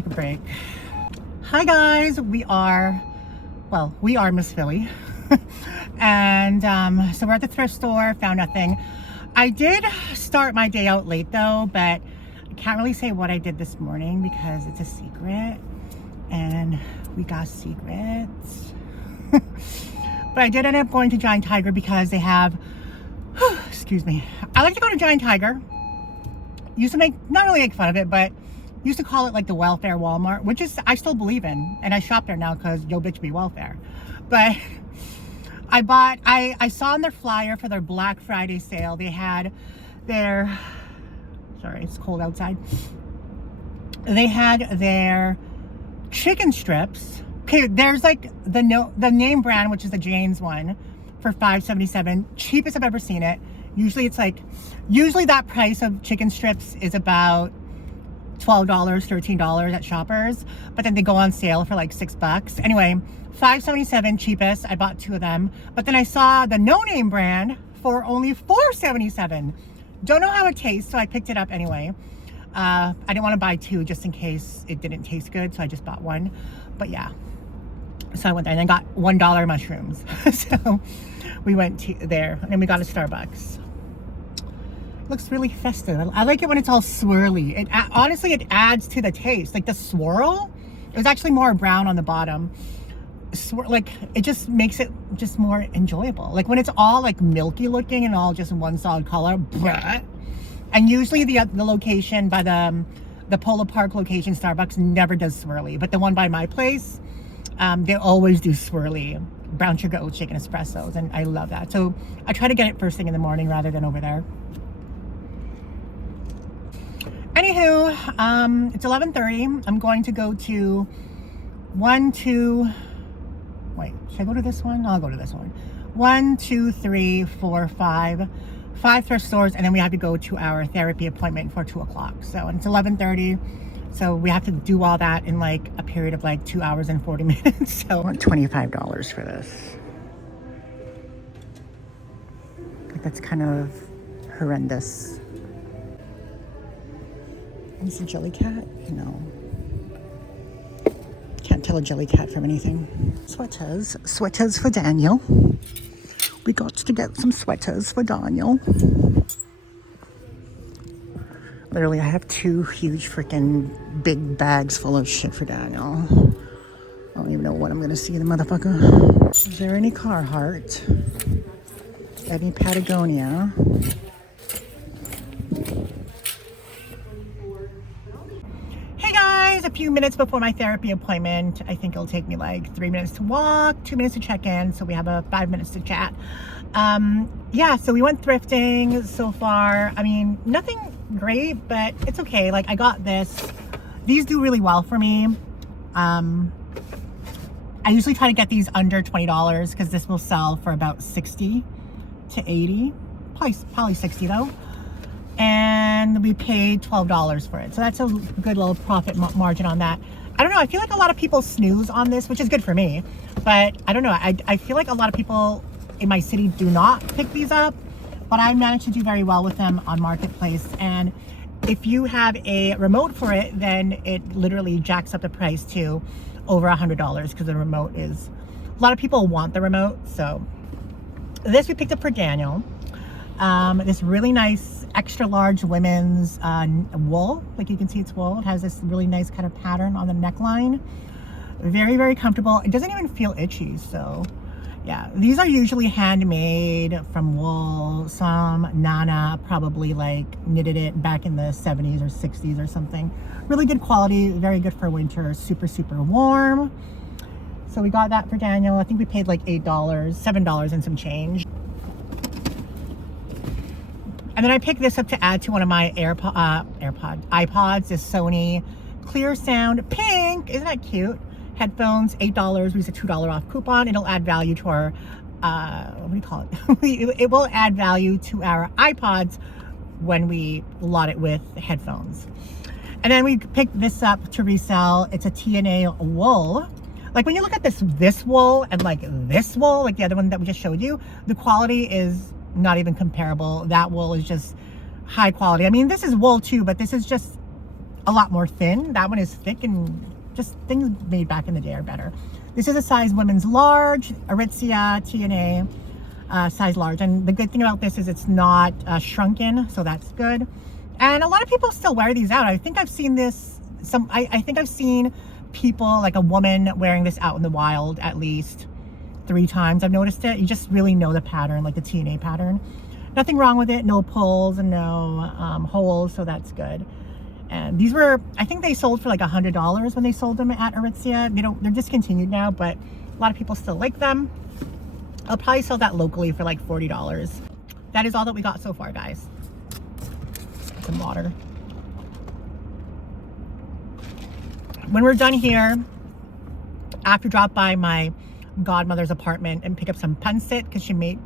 take a break. Hi guys, we are Msfili. And so we're at the thrift store, found nothing. I did start my day out late though, but I can't really say what I did this morning because it's a secret and we got secrets. But I did end up going to Giant Tiger because they have, excuse me, I like to go to Giant Tiger. Used to not really make fun of it, but used to call it like the welfare Walmart, which is, I still believe in, and I shop there now because yo bitch be welfare. But I saw on their flyer for their Black Friday sale, they had their, sorry, it's cold outside. They had their chicken strips. Okay, there's like the name brand, which is the Jane's one, for $5.77, cheapest I've ever seen it. Usually that price of chicken strips is about $12, $13 at Shoppers, but then they go on sale for like $6. Anyway, $5.77 cheapest. I bought 2 of them, but then I saw the no-name brand for only $4.77. Don't know how it tastes, so I picked it up anyway. I didn't want to buy 2 just in case it didn't taste good, so I just bought 1. But yeah, so I went there and then got $1 mushrooms. So we went to there and then we got a Starbucks. Looks really festive. I like it when it's all swirly. Honestly, it adds to the taste. Like the swirl, it was actually more brown on the bottom. Like it just makes it just more enjoyable. Like when it's all like milky looking and all just one solid color. Bleh. And usually the location by the Polo Park location, Starbucks never does swirly, but the one by my place, they always do swirly brown sugar oat shake and espressos, and I love that. So I try to get it first thing in the morning rather than over there. Anywho, it's 11:30. I'm going to go to wait, should I go to this one? I'll go to this one. 1, 2, 3, 4, 5 thrift stores, and then we have to go to our therapy appointment for 2 o'clock. So it's 11:30. So we have to do all that in like a period of like 2 hours and 40 minutes. So $25 for this. Like that's kind of horrendous. Is it a jelly cat? No. Can't tell a jelly cat from anything. Sweaters for Daniel. We got to get some sweaters for Daniel. Literally, I have 2 huge freaking big bags full of shit for Daniel. I don't even know what I'm gonna see the motherfucker. Is there any Carhartt? Any Patagonia? Hey guys, a few minutes before my therapy appointment. I think it'll take me like 3 minutes to walk, 2 minutes to check in, so we have 5 minutes to chat. Yeah, so we went thrifting so far. I mean, nothing great, but it's okay. Like I got this. These do really well for me. I usually try to get these under $20 because this will sell for about 60 to 80, probably 60 though. And we paid $12 for it. So that's a good little profit margin on that. I don't know. I feel like a lot of people snooze on this, which is good for me. But I don't know. I feel like a lot of people in my city do not pick these up. But I managed to do very well with them on Marketplace. And if you have a remote for it, then it literally jacks up the price to over $100 because the remote is, a lot of people want the remote. So this we picked up for Daniel. This really nice extra large women's wool. Like you can see it's wool. It has this really nice kind of pattern on the neckline. Very, very comfortable. It doesn't even feel itchy. So yeah, these are usually handmade from wool. Some Nana probably like knitted it back in the 70s or 60s or something. Really good quality, very good for winter, super, super warm. So we got that for Daniel. I think we paid like $7 and some change. And then I picked this up to add to one of my iPods, this Sony Clear Sound Pink. Isn't that cute? Headphones, $8. We use a $2 off coupon. It'll add value to our, what do you call it? It will add value to our iPods when we lot it with headphones. And then we picked this up to resell. It's a TNA wool. Like when you look at this wool and like this wool, like the other one that we just showed you, the quality is not even comparable. That wool is just high quality. I mean, this is wool too, but this is just a lot more thin. That one is thick, and just things made back in the day are better. This is a size women's large, Aritzia TNA size large. And the good thing about this is it's not shrunken, so that's good. And a lot of people still wear these out. I think I've seen this, I think I've seen people, like a woman wearing this out in the wild at least 3 times. I've noticed it. You just really know the pattern, like the TNA pattern. Nothing wrong with it. No pulls and no holes, so that's good. And these were, I think they sold for like $100 when they sold them at Aritzia. They're discontinued now, but a lot of people still like them. I'll probably sell that locally for like $40. That is all that we got so far, guys. Some water. When we're done here, I have to drop by my godmother's apartment and pick up some pancit because she made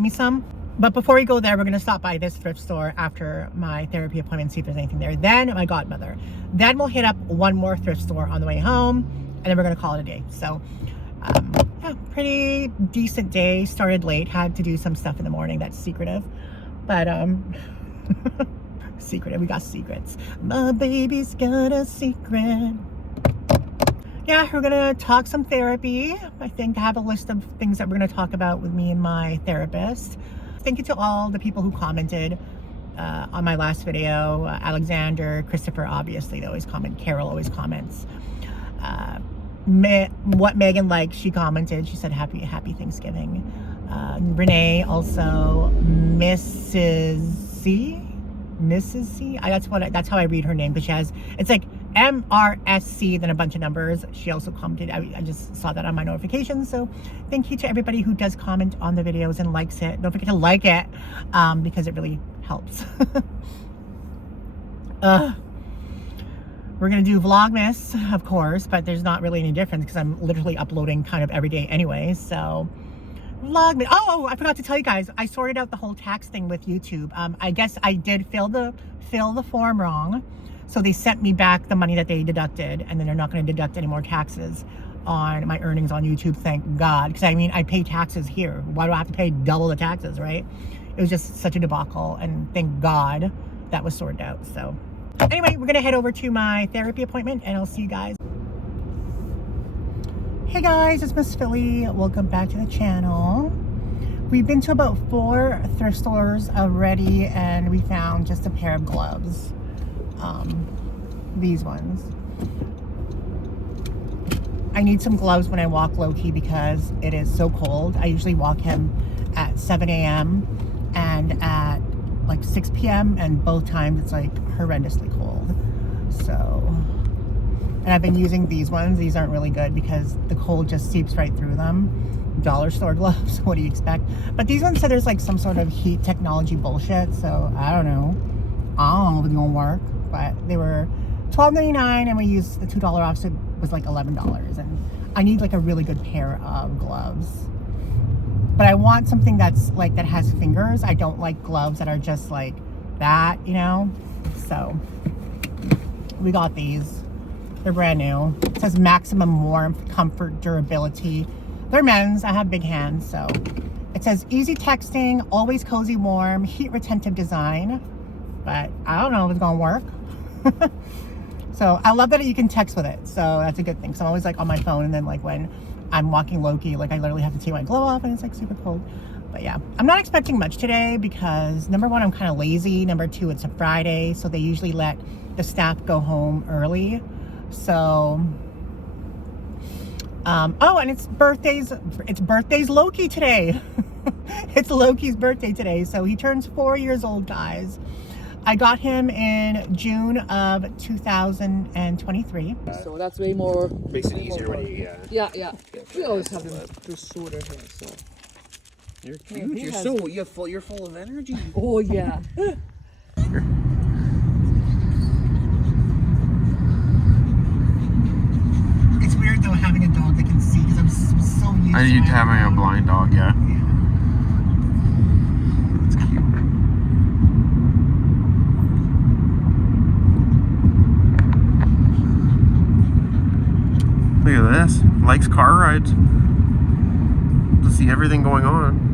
me some. But before we go there, we're going to stop by this thrift store after my therapy appointment, see if there's anything there. Then my godmother. Then we'll hit up one more thrift store on the way home, and then we're going to call it a day. So yeah, pretty decent day. Started late, had to do some stuff in the morning that's secretive, but secretive, we got secrets. My baby's got a secret. Yeah, we're gonna talk some therapy. I think I have a list of things that we're gonna talk about with me and my therapist. Thank you to all the people who commented on my last video. Alexander, Christopher, obviously they always comment. Carol always comments. What Megan liked, she commented. She said happy Thanksgiving. Renee also, Mrs. C. That's how I read her name, but she has, it's like MRSC, then a bunch of numbers. She also commented. I just saw that on my notifications. So thank you to everybody who does comment on the videos and likes it. Don't forget to like it because it really helps. We're gonna do Vlogmas, of course, but there's not really any difference because I'm literally uploading kind of every day anyway. So Vlogmas. Oh, I forgot to tell you guys, I sorted out the whole tax thing with YouTube. I guess I did fill the form wrong, so they sent me back the money that they deducted, and then they're not going to deduct any more taxes on my earnings on YouTube. Thank God, because I mean I pay taxes here. Why do I have to pay double the taxes, right? It was just such a debacle, and thank God that was sorted out. So anyway, we're gonna head over to my therapy appointment, and I'll see you guys. Hey guys, it's Msfili. Welcome back to the channel. We've been to about 4 thrift stores already, and we found just a pair of gloves. These ones. I need some gloves when I walk low-key because it is so cold. I usually walk him at 7 a.m. and at like 6 p.m. and both times it's like horrendously cold. So, and I've been using these ones. These aren't really good because the cold just seeps right through them. Dollar store gloves, what do you expect? But these ones said there's like some sort of heat technology bullshit, so I don't know if it's gonna work. But they were $12.99 and we used the $2 off, so it was like $11. And I need like a really good pair of gloves. But I want something that's like, that has fingers. I don't like gloves that are just like that, you know? So we got these. They're brand new. It says maximum warmth, comfort, durability. They're men's. I have big hands, so. It says easy texting, always cozy warm, heat retentive design. But I don't know if it's gonna work. So I love that you can text with it. So that's a good thing. So I'm always like on my phone, and then like when I'm walking low-key, like I literally have to take my glove off and it's like super cold. But yeah, I'm not expecting much today because number one, I'm kind of lazy. Number two, it's a Friday, so they usually let the staff go home early. So, oh, and it's birthdays Loki today. It's Loki's birthday today. So he turns 4 years old, guys. I got him in June of 2023. So that's way more. Makes it easier when you, Yeah. We always have them just shorter hair, so. You're cute. You're full of energy. Oh yeah. It's weird though having a dog that can see because I'm so used I need to having a blind dog, yeah. It's cute. Look at this. Likes car rides. To see everything going on.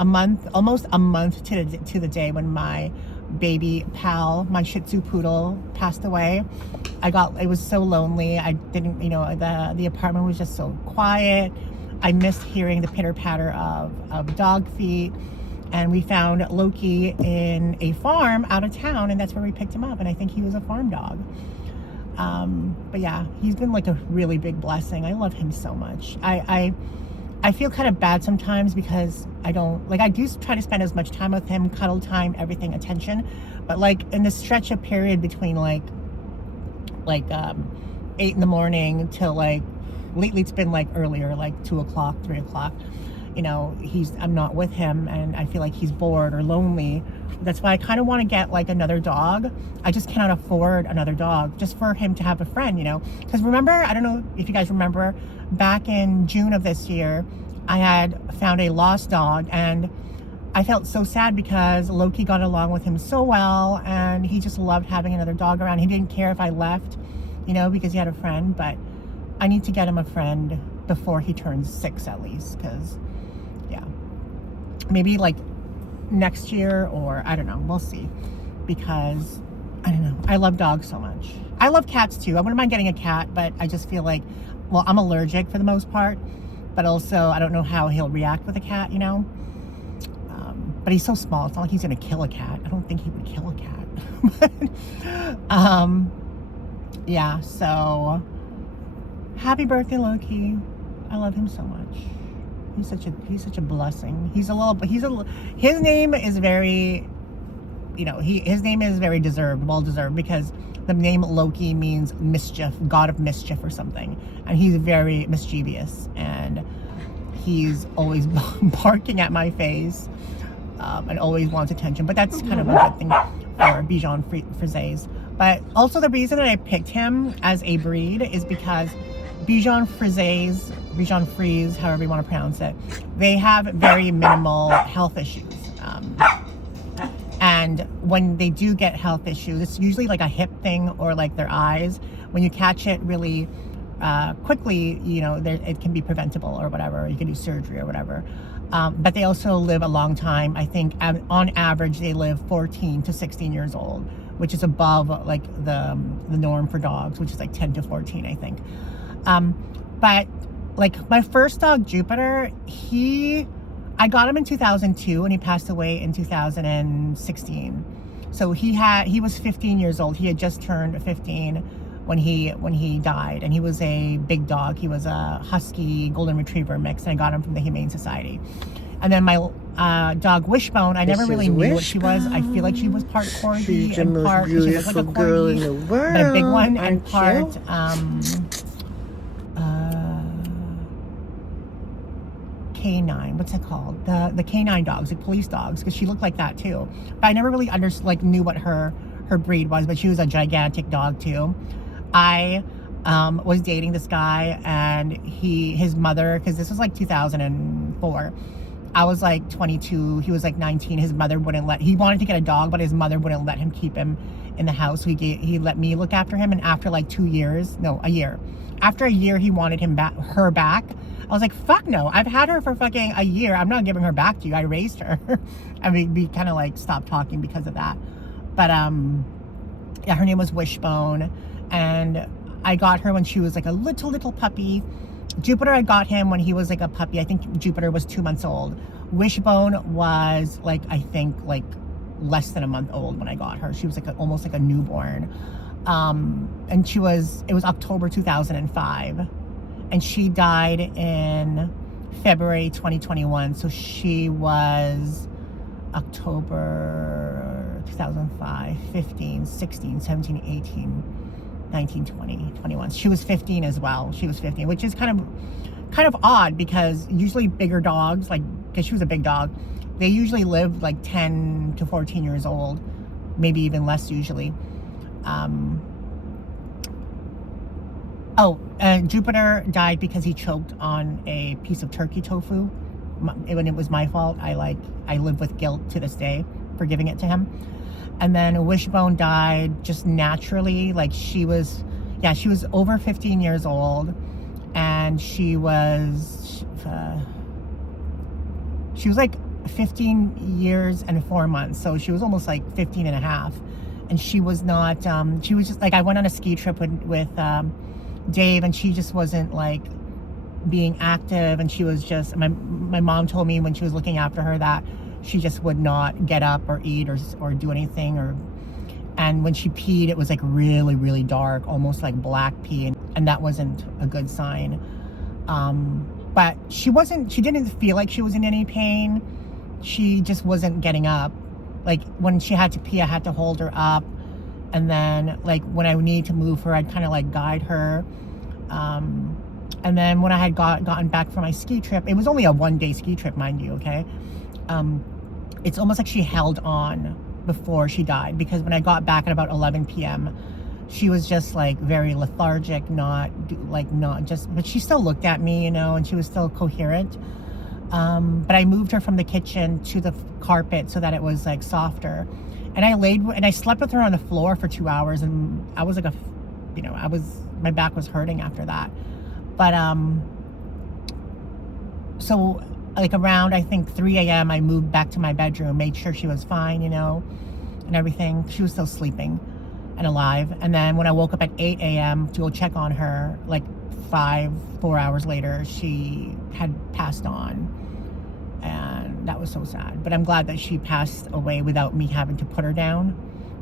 almost a month to the day when my baby pal, my Shih Tzu poodle, passed away. It was so lonely. I didn't, the apartment was just so quiet. I missed hearing the pitter patter of dog feet. And we found Loki in a farm out of town, and that's where we picked him up. And I think he was a farm dog. But yeah, he's been like a really big blessing. I love him so much. I feel kind of bad sometimes because I do try to spend as much time with him, cuddle time, everything, attention. But like in the stretch of period between like 8 in the morning till like, lately it's been like earlier, like 2 o'clock, 3 o'clock, I'm not with him and I feel like he's bored or lonely. That's why I kind of want to get like another dog. I just cannot afford another dog just for him to have a friend, because remember, I don't know if you guys remember, back in June of this year, I had found a lost dog and I felt so sad because Loki got along with him so well and he just loved having another dog around. He didn't care if I left, because he had a friend, but I need to get him a friend before he turns 6 at least, because yeah, maybe like next year, or I don't know, we'll see, because I don't know, I love dogs so much. I love cats too. I wouldn't mind getting a cat, but I just feel like, well, I'm allergic for the most part, but also I don't know how he'll react with a cat, but he's so small, it's not like he's gonna kill a cat. I don't think he would kill a cat. But yeah, so happy birthday, Loki. I love him so much. He's such a blessing. His name is very, his name is very well deserved, because the name Loki means mischief, god of mischief or something. And he's very mischievous and he's always barking at my face, and always wants attention. But that's kind of a good thing for Bichon Frise. But also the reason that I picked him as a breed is because Bichon Frise, however you want to pronounce it, they have very minimal health issues. And when they do get health issues, it's usually like a hip thing or like their eyes. When you catch it really quickly, it can be preventable or whatever. You can do surgery or whatever. But they also live a long time. I think on average they live 14 to 16 years old, which is above like the norm for dogs, which is like 10 to 14, I think. But like my first dog, Jupiter, I got him in 2002 and he passed away in 2016. So he was 15 years old. He had just turned 15 when he died, and he was a big dog. He was a husky golden retriever mix, and I got him from the Humane Society. And then my dog Wishbone, I never really knew what she was. I feel like she was part corgi and part, she was like a corgi, but a big one, and part canine. What's it called? The canine dogs, like police dogs, because she looked like that too. But I never really knew what her breed was. But she was a gigantic dog too. I was dating this guy, and his mother, because this was like 2004. I was like 22, he was like 19. His mother he wanted to get a dog, but his mother wouldn't let him keep him in the house. So he let me look after him, and after like a year, after a year, he wanted her back. I was like, fuck no, I've had her for fucking a year. I'm not giving her back to you. I raised her. I mean, we kind of like stopped talking because of that. But yeah, her name was Wishbone, and I got her when she was like a little puppy. Jupiter, I got him when he was like a puppy. I think Jupiter was 2 months old. Wishbone was like, I think like less than a month old when I got her. She was like almost like a newborn. And it was October 2005, and she died in February 2021. So she was October 2005, 15, 16, 17, 18, 19, 20, 21. She was 15 as well. She was 15, which is kind of odd, because usually bigger dogs, like, because she was a big dog, they usually live like 10 to 14 years old, maybe even less usually. Jupiter died because he choked on a piece of turkey tofu. When it was my fault, I live with guilt to this day for giving it to him. And then Wishbone died just naturally. Like she was over 15 years old, and she was like 15 years and 4 months. So she was almost like 15 and a half. And she was not, she was just like, I went on a ski trip with Dave, and she just wasn't like being active. And she was just, my mom told me when she was looking after her that she just would not get up or eat or do anything. And when she peed, it was like really, really dark, almost like black pee. And that wasn't a good sign. But she didn't feel like she was in any pain. She just wasn't getting up. Like when she had to pee, I had to hold her up. And then like when I needed to move her, I'd kind of like guide her. And then when I had gotten back from my ski trip, it was only a 1-day ski trip, mind you, okay? It's almost like she held on before she died, because when I got back at about 11 p.m., she was just like very lethargic, but she still looked at me, you know, and she was still coherent. But I moved her from the kitchen to the carpet so that it was like softer. And I slept with her on the floor for 2 hours, and I was like my back was hurting after that. But, so like around, I think 3 a.m., I moved back to my bedroom, made sure she was fine, you know, and everything. She was still sleeping and alive. And then when I woke up at 8 a.m. to go check on her, like 4 hours later, she had passed on. And that was so sad. But I'm glad that she passed away without me having to put her down,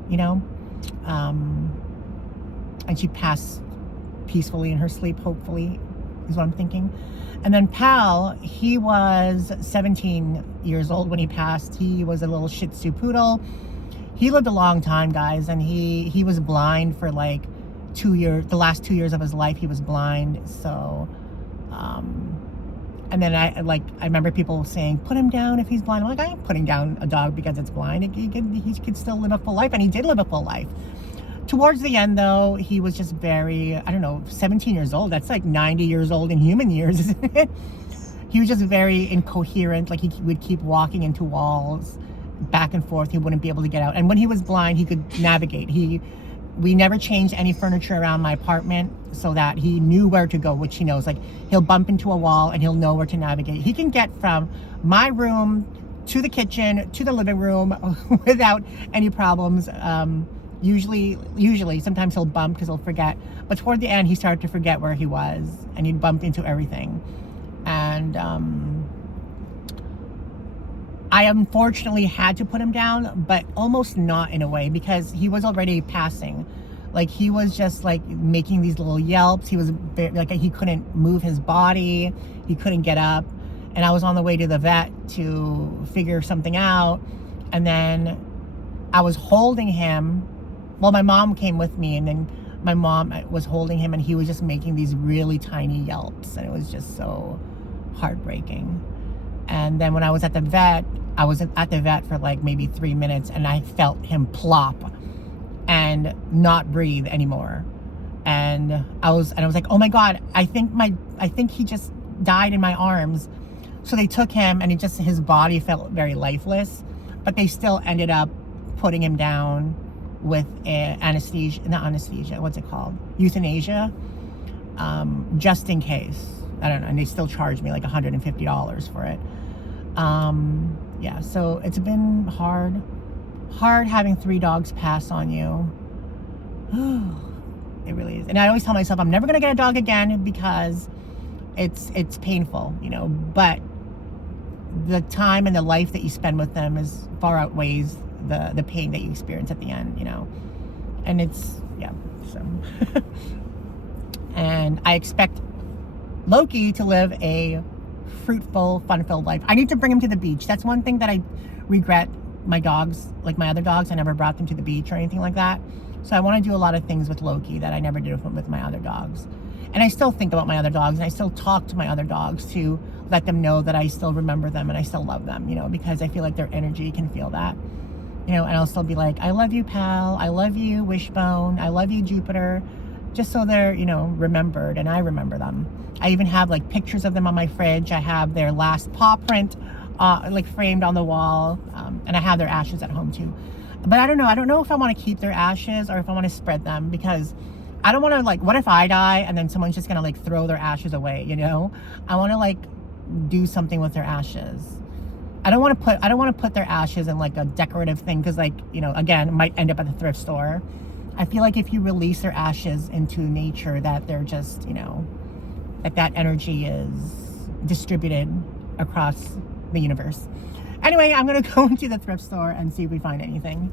you know. And she passed peacefully in her sleep, hopefully, is what I'm thinking. And then Pal, he was 17 years old when he passed. He was a little Shih Tzu poodle. He lived a long time, guys, and he was blind for like 2 years. The last 2 years of his life, he was blind. So, and then I remember people saying, put him down if he's blind. I'm like, I ain't putting down a dog because it's blind. He could still live a full life, and he did live a full life. Towards the end, though, he was just very, I don't know, 17 years old. That's like 90 years old in human years, isn't it? He was just very incoherent. Like he would keep walking into walls, back and forth. He wouldn't be able to get out. And when he was blind, he could navigate. We never changed any furniture around my apartment so that he knew where to go, which he knows. Like he'll bump into a wall and he'll know where to navigate. He can get from my room to the kitchen to the living room without any problems. Usually, sometimes he'll bump because he'll forget. But toward the end, he started to forget where he was, and he'd bump into everything. And I unfortunately had to put him down, but almost not in a way, because he was already passing. Like he was just like making these little yelps. He was like, he couldn't move his body. He couldn't get up. And I was on the way to the vet to figure something out. And then I was holding him. Well, my mom came with me, and then my mom was holding him, and he was just making these really tiny yelps, and it was just so heartbreaking. And then when I was at the vet, I was at the vet for like maybe 3 minutes, and I felt him plop and not breathe anymore. And I was like, oh my God, I think he just died in my arms. So they took him, and his body felt very lifeless, but they still ended up putting him down with what's it called? Euthanasia, just in case. I don't know, and they still charged me like $150 for it. Yeah, so it's been hard having 3 dogs pass on you. It really is. And I always tell myself I'm never gonna get a dog again because it's painful, you know, but the time and the life that you spend with them is far outweighs the pain that you experience at the end, you know. And it's, yeah, so and I expect Loki to live a fruitful, fun-filled life. I need to bring him to the beach. That's one thing that I regret. My dogs, like my other dogs, I never brought them to the beach or anything like that. So I want to do a lot of things with Loki that I never did with my other dogs. And I still think about my other dogs, and I still talk to my other dogs to let them know that I still remember them and I still love them, you know, because I feel like their energy can feel that. You know, and I'll still be like, I love you, Pal. I love you, Wishbone. I love you, Jupiter. Just so they're, you know, remembered, and I remember them. I even have like pictures of them on my fridge. I have their last paw print like framed on the wall, and I have their ashes at home too. But I don't know if I want to keep their ashes or if I want to spread them, because I don't want to, like, what if I die and then someone's just gonna like throw their ashes away, you know? I want to like do something with their ashes. I don't want to put their ashes in like a decorative thing, because, like, you know, again, it might end up at the thrift store. I feel like if you release their ashes into nature, that they're just, you know, that energy is distributed across the universe. Anyway, I'm gonna go into the thrift store and see if we find anything.